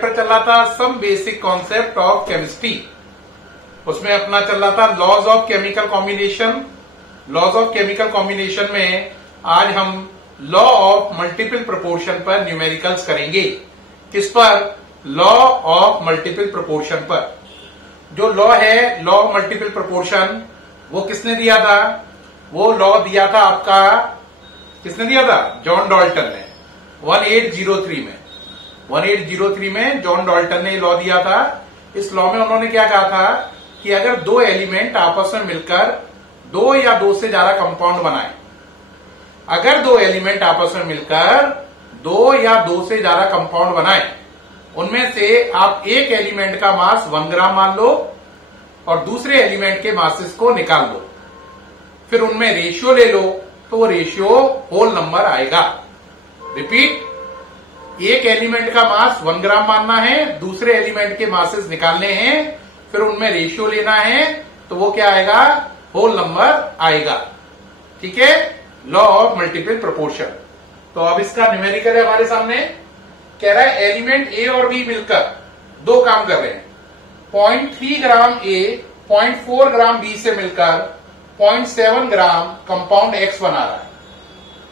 Chapter चल रहा था some basic concept of chemistry. उसमें अपना चल रहा था laws of chemical combination. Laws of chemical combination में आज हम लॉ ऑफ मल्टीपल प्रोपोर्शन पर न्यूमेरिकल्स करेंगे। किस पर? लॉ ऑफ मल्टीपल प्रोपोर्शन पर। जो लॉ है लॉ ऑफ मल्टीपल प्रोपोर्शन, वो किसने दिया था? वो लॉ दिया था आपका, किसने दिया था? जॉन डाल्टन ने 1803 में। 1803 में जॉन डाल्टन ने लॉ दिया था। इस लॉ में उन्होंने क्या कहा था कि अगर दो एलिमेंट आपस में मिलकर दो या दो से ज्यादा कंपाउंड बनाए, अगर दो एलिमेंट आपस में मिलकर दो या दो से ज्यादा कंपाउंड बनाए, उनमें से आप एक एलिमेंट का मास 1 ग्राम मान लो और दूसरे एलिमेंट के मासेस को निकाल लो, फिर उनमें रेशियो ले लो, तो वो रेशियो होल नंबर आएगा। रिपीट, एक एलिमेंट का मास 1 ग्राम मानना है, दूसरे एलिमेंट के मासेस निकालने हैं, फिर उनमें रेशियो लेना है, तो वो क्या आएगा? होल नंबर आएगा। ठीक है, लॉ ऑफ मल्टीपल प्रोपोर्शन। तो अब इसका न्यूमेरिकल है हमारे सामने। कह रहा है एलिमेंट ए और बी मिलकर दो काम कर रहे हैं। 0.3 ग्राम ए 0.4 ग्राम बी से मिलकर 0.7 ग्राम कंपाउंड एक्स बना रहा है।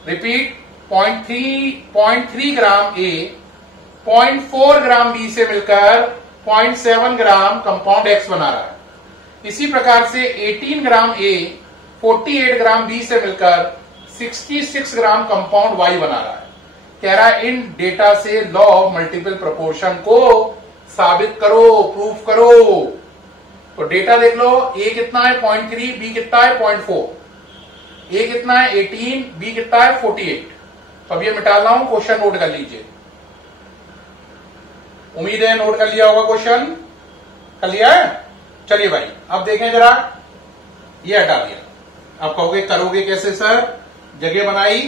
रिपीट, 0.3 ग्राम ए 0.4 ग्राम बी से मिलकर 0.7 ग्राम कंपाउंड एक्स बना रहा है। इसी प्रकार से 18 ग्राम ए 48 ग्राम बी से मिलकर 66 ग्राम कंपाउंड वाई बना रहा है। कह रहा है इन डेटा से लॉ ऑफ मल्टीपल प्रोपोर्शन को साबित करो, प्रूफ करो। तो डेटा देख लो, ए कितना है 0.3, बी कितना है 0.4, ए कितना है 18, बी कितना है 48। तो अब ये मिटा रहा हूं, क्वेश्चन नोट कर लीजिए। उम्मीद है नोट कर लिया होगा। क्वेश्चन कर लिया है? चलिए भाई, अब देखें जरा, ये हटा दिया। आप कहोगे करोगे कैसे सर, जगह बनाई।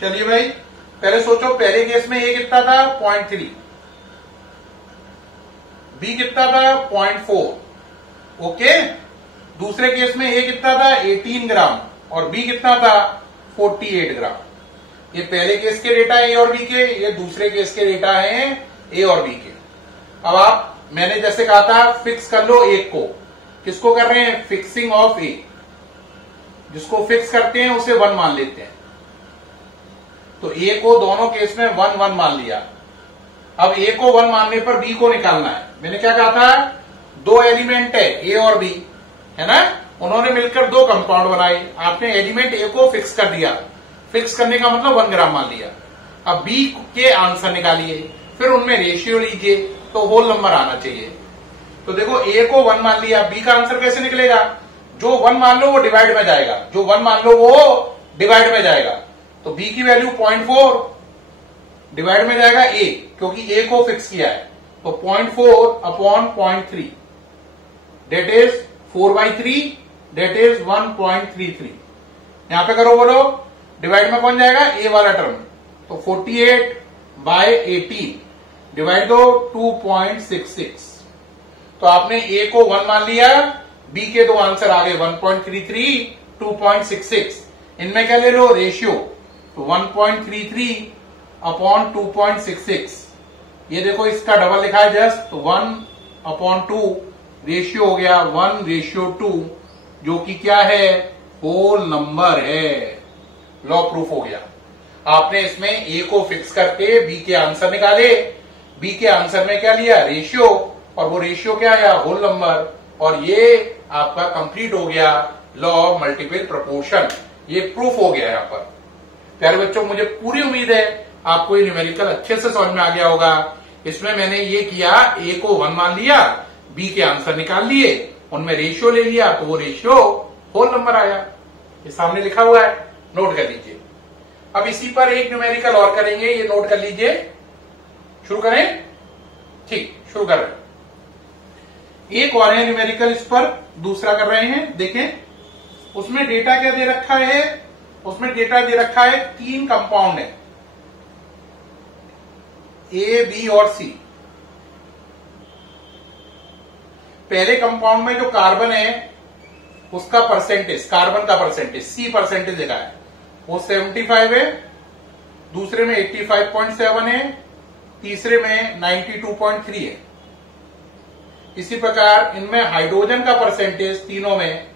चलिए भाई, पहले सोचो, पहले केस में ए कितना था 0.3, बी कितना था 0.4। ओके, दूसरे केस में ए कितना था 18 ग्राम और बी कितना था 48 ग्राम। ये पहले केस के डेटा है ए और बी के, ये दूसरे केस के डेटा है ए और बी के। अब आप, मैंने जैसे कहा था, फिक्स कर लो एक को। किसको कर रहे हैं? फिक्सिंग ऑफ ए। जिसको फिक्स करते हैं उसे 1 मान लेते हैं। तो ए को दोनों केस में 1 1 मान लिया। अब ए को 1 मानने पर बी को निकालना है। मैंने क्या कहा था? दो एलिमेंट है ए और बी, है ना, उन्होंने मिलकर दो कंपाउंड बनाए। आपने एलिमेंट ए को फिक्स कर दिया। फिक्स करने का मतलब 1 ग्राम मान लिया। अब बी के आंसर निकालिए, फिर उनमें रेशियो लीजिए, तो होल नंबर आना चाहिए। तो देखो, ए को 1 मान लिया, बी का आंसर कैसे निकलेगा? जो 1 मान लो वो डिवाइड में जाएगा, जो 1 मान लो वो डिवाइड में जाएगा। तो बी की वैल्यू 0.4 डिवाइड में जाएगा ए, क्योंकि ए को फिक्स किया है। तो 0.4 upon 0.3 that is 4/3, that is 1.33। यहां पे करो, बोलो डिवाइड में कौन जाएगा? ए वाला टर्म। तो 48/18 डिवाइड दो 2.66। तो आपने ए को 1 मान लिया, बी के दो आंसर आ गए 1.33, 2.66। इनमें क्या ले लो? रेशियो। तो 1.33 अपॉन 2.66। ये देखो, इसका डबल लिखा है जस्ट, तो 1/2 रेशियो हो गया 1:2, जो कि क्या है? होल नंबर है। लॉ प्रूफ हो गया। आपने इसमें ए को फिक्स करके बी के आंसर निकाले, बी के आंसर में क्या लिया? रेशियो, और वो रेशियो क्या आया? Whole number. और ये आपका कंप्लीट हो गया लॉ ऑफ मल्टीपल प्रोपोर्शन। ये प्रूफ हो गया। यहां पर प्यारे बच्चों, मुझे पूरी उम्मीद है आपको ये न्यूमेरिकल अच्छे से समझ में आ गया होगा। इसमें मैंने ये किया, ए को 1 मान लिया, बी के आंसर निकाल लिए, उनमें रेशियो ले लिया, तो वो रेशियो होल नंबर आया। ये सामने लिखा हुआ है, नोट कर लीजिए। अब इसी पर एक न्यूमेरिकल और करेंगे, ये नोट कर लीजिए। शुरू करें? ठीक, शुरू कर रहे हैं। एक और है न्यूमेरिकल, इस पर दूसरा कर रहे हैं। देखें, उसमें डेटा क्या दे रखा है? उसमें डेटा दे रखा है 3 कंपाउंड है, ए, बी और सी। पहले कंपाउंड में जो कार्बन है उसका परसेंटेज, कार्बन का परसेंटेज सी परसेंटेज लिखा है, वो 75 है। दूसरे में 85.7 है तीसरे में 92.3 है। इसी प्रकार इनमें हाइड्रोजन का परसेंटेज तीनों में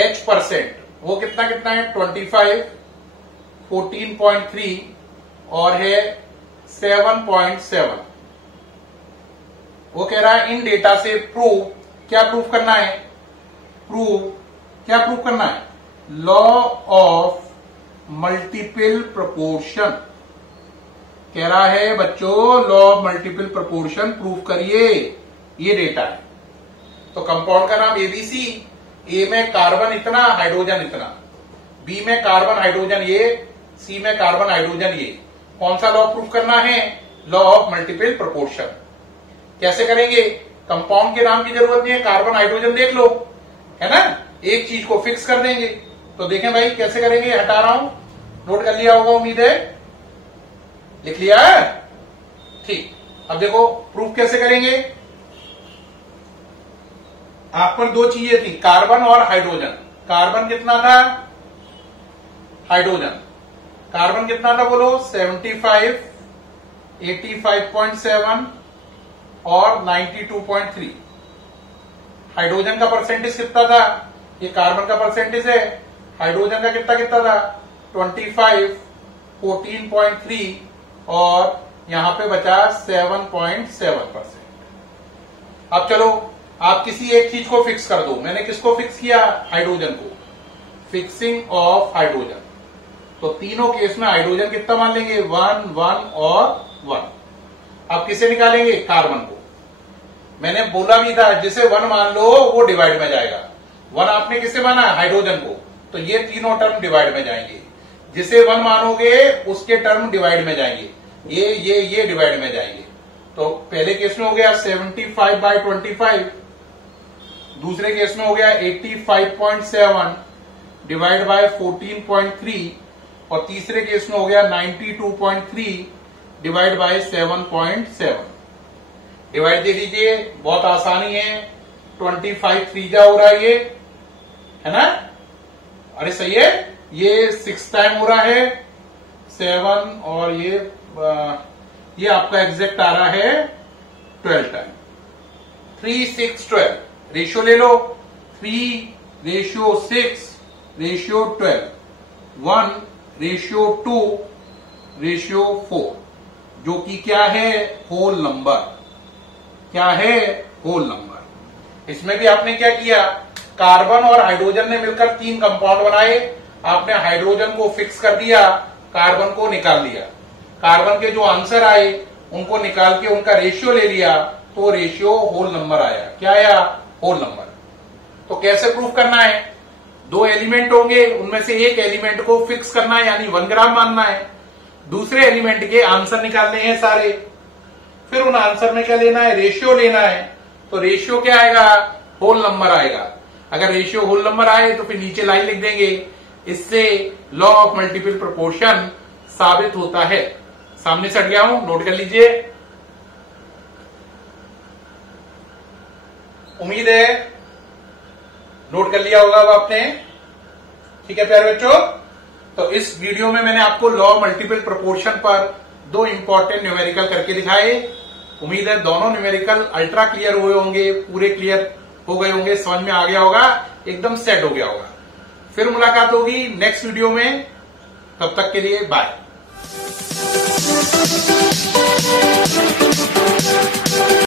H% वो कितना कितना है 25, 14.3 और है 7.7। वो कह रहा है इन डेटा से क्या प्रूव करना है, क्या प्रूव करना है, लॉ ऑफ मल्टीपल प्रोपोर्शन। कह रहा है बच्चों law of multiple proportion prove करिए, ये डेटा है। तो कंपाउंड का नाम एबीसी, ए में कार्बन इतना हाइड्रोजन इतना, बी में कार्बन हाइड्रोजन ये, सी में कार्बन हाइड्रोजन ये। कौन सा लॉ प्रूव करना है, लॉ ऑफ मल्टीपल प्रोपोर्शन। कैसे करेंगे, कंपाउंड के नाम की जरूरत नहीं है, कार्बन हाइड्रोजन देख लो, है ना, एक चीज को फिक्स कर देंगे। तो देखें भाई कैसे करेंगे, हटा रहा हूं, नोट कर लिया होगा उम्मीद है, लिख लिया है, ठीक। अब देखो प्रूफ कैसे करेंगे। आप पर दो चीजें थी, कार्बन और हाइड्रोजन। कार्बन कितना था, हाइड्रोजन कार्बन कितना था बोलो, 75, 85.7 और 92.3। हाइड्रोजन का परसेंटेज कितना था, ये कार्बन का परसेंटेज है, हाइड्रोजन का कितना कितना था 25, 14.3 और यहां पे बचा 7.7%। अब चलो आप किसी एक चीज को फिक्स कर दो। मैंने किसको फिक्स किया, हाइड्रोजन को, फिक्सिंग ऑफ हाइड्रोजन। तो तीनों केस में हाइड्रोजन कितना मान लेंगे, 1, 1 और 1। अब किसे निकालेंगे, कार्बन को। मैंने बोला भी था जिसे 1 मान लो वो डिवाइड में जाएगा। 1 आपने किसे माना, हाइड्रोजन को, तो ये तीनों टर्म डिवाइड में जाएंगे। जिसे 1 मानोगे उसके टर्म डिवाइड में जाएंगे, ये डिवाइड में जाएंगे। तो पहले केस में हो गया 75/25, दूसरे केस में हो गया 85.7 डिवाइड बाय 14.3 और तीसरे केस में हो गया 92.3 डिवाइड बाय 7.7। डिवाइड दे दीजिए, बहुत आसानी है, 25 3 हो रहा है ये, है ना, अरे सही है, ये 6 टाइम हो रहा है 7 और ये आपका एग्जैक्ट आ रहा है 12 टाइम। 3, 6, 12 रेशियो ले लो, 3:6:12, 1:2:4, जो कि क्या है, होल नंबर। क्या है, होल नंबर। इसमें भी आपने क्या किया, कार्बन और हाइड्रोजन ने मिलकर 3 कंपाउंड बनाए। आपने हाइड्रोजन को फिक्स कर दिया, कार्बन को निकाल दिया। कार्बन के जो आंसर आए उनको निकाल के उनका रेशियो ले लिया, तो रेशियो होल नंबर आया। क्या आया, होल नंबर। तो कैसे प्रूफ करना है, 2 एलिमेंट होंगे, उनमें से एक एलिमेंट को फिक्स करना है यानी 1 ग्राम मानना है, दूसरे एलिमेंट के आंसर निकालने हैं सारे, फिर उन आंसर में क्या लेना है, रेशियो लेना है। तो रेशियो क्या आएगा, होल नंबर आएगा। अगर रेशियो होल नंबर आए तो फिर नीचे लाइन लिख देंगे, इससे लॉ ऑफ मल्टीपल प्रोपोर्शन साबित होता है। सामने से हट गया हूं, नोट कर लीजिए। उम्मीद है नोट कर लिया होगा अब आपने, ठीक है प्यारे बच्चों। तो इस वीडियो में मैंने आपको लॉ मल्टीपल प्रोपोर्शन पर 2 इंपॉर्टेंट न्यूमेरिकल करके दिखाए। उम्मीद है दोनों न्यूमेरिकल अल्ट्रा क्लियर हुए होंगे, पूरे क्लियर हो गए होंगे, समझ में आ गया होगा, एकदम सेट हो गया होगा। फिर मुलाकात होगी नेक्स्ट वीडियो में, तब तक के लिए बाय।